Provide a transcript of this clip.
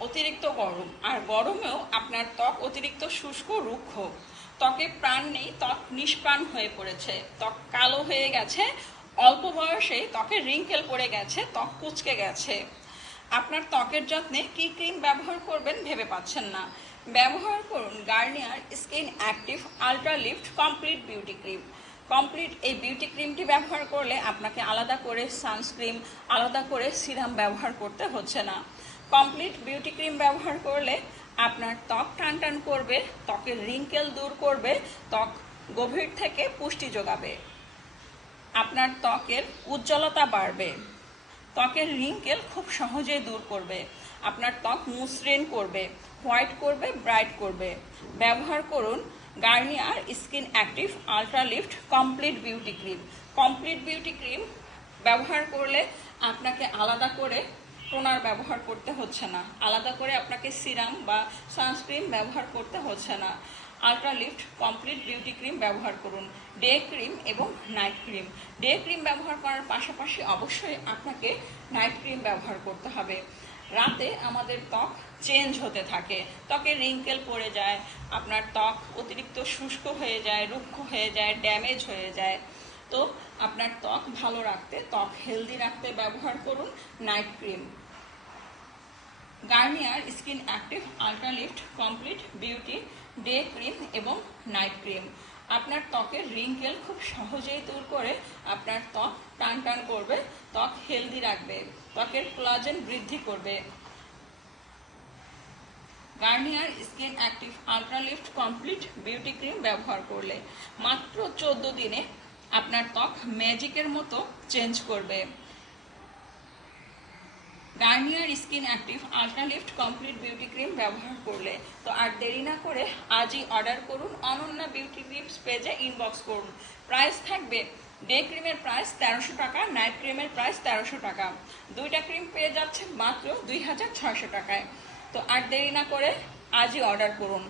অতিরিক্ত গরম। আর গরমেও আপনার ত্বক অতিরিক্ত শুষ্ক, রুক্ষ। ত্বকে প্রাণ নেই, ত্বক নিষ্প্রাণ হয়ে পড়েছে। ত্বক কালো হয়ে গেছে, অল্প বয়সে ত্বকে রিঙ্কেল পড়ে গেছে, ত্বক কুচকে গেছে। আপনার ত্বকের যত্নে কি ক্রিম ব্যবহার করবেন ভেবে পাচ্ছেন না। ব্যবহার করুন Garnier skin active ultra lift complete beauty cream. Complete এই বিউটি ক্রিমটি ব্যবহার করলে আপনাকে আলাদা করে সানস্ক্রিন, আলাদা করে সিরাম ব্যবহার করতে হচ্ছে না। কমপ্লিট বিউটি ক্রিম ব্যবহার করলে আপনার ত্বক টান টান করবে, ত্বকের রিঙ্কেল দূর করবে, ত্বক গভীর থেকে পুষ্টি যোগাবে। আপনার ত্বকের উজ্জ্বলতা বাড়বে। ত্বকের রিঙ্কেল খুব সহজেই দূর করবে। আপনার ত্বক মসৃণ করবে হোয়াইট করবে ব্রাইট করবে। ব্যবহার করুন Garnier skin active ultra lift complete beauty cream complete beauty cream ব্যবহার করলে আপনাকে আলাদা করে টোনার ব্যবহার করতে হচ্ছে না। আলাদা করে আপনাকে সিরাম বা সানস্ক্রিন ব্যবহার করতে হচ্ছে না। Ultra lift complete beauty cream ব্যবহার করুন। ডে ক্রিম এবং নাইট ক্রিম। ডে ক্রিম ব্যবহার করার পাশাপাশি অবশ্যই আপনাকে নাইট ক্রিম ব্যবহার করতে হবে। রাতে আমাদের ত্বক চেঞ্জ হতে থাকে। ত্বকে রিঙ্কেল পড়ে যায়, আপনার ত্বক অতিরিক্ত শুষ্ক হয়ে যায়, রুক্ষ হয়ে যায়, ড্যামেজ হয়ে যায়। তো আপনার ত্বক ভালো রাখতে, ত্বক হেলদি রাখতে ব্যবহার করুন night cream. Garnier skin active ultra lift complete, beauty, day cream এবং নাইট ক্রিম। আপনার ত্বকের রিঙ্কেল খুব সহজেই দূর করে আপনার ত্বক টান টান করবে, ত্বক হেলদি রাখবে, ত্বকের কোলাজেন বৃদ্ধি করবে। Garnier skin active ultra lift complete, beauty cream ব্যবহার করলে মাত্র চোদ্দ দিনে আপনার ত্বক ম্যাজিকের মতো চেঞ্জ করবে। Garnier skin active ultra lift complete beauty cream ব্যবহার করলে তো আর দেরি না করে আজই অর্ডার করুন অনন্যা বিউটি টিপস পেজে ইনবক্স করুন। প্রাইস থাকবে ডে ক্রিমের প্রাইস তেরোশো টাকা নাইট ক্রিমের প্রাইস তেরোশো টাকা। দুইটা ক্রিম পেয়ে যাচ্ছে মাত্র দুই হাজার ছয়শো টাকায়। তো আর দেরি না করে আজই অর্ডার করুন।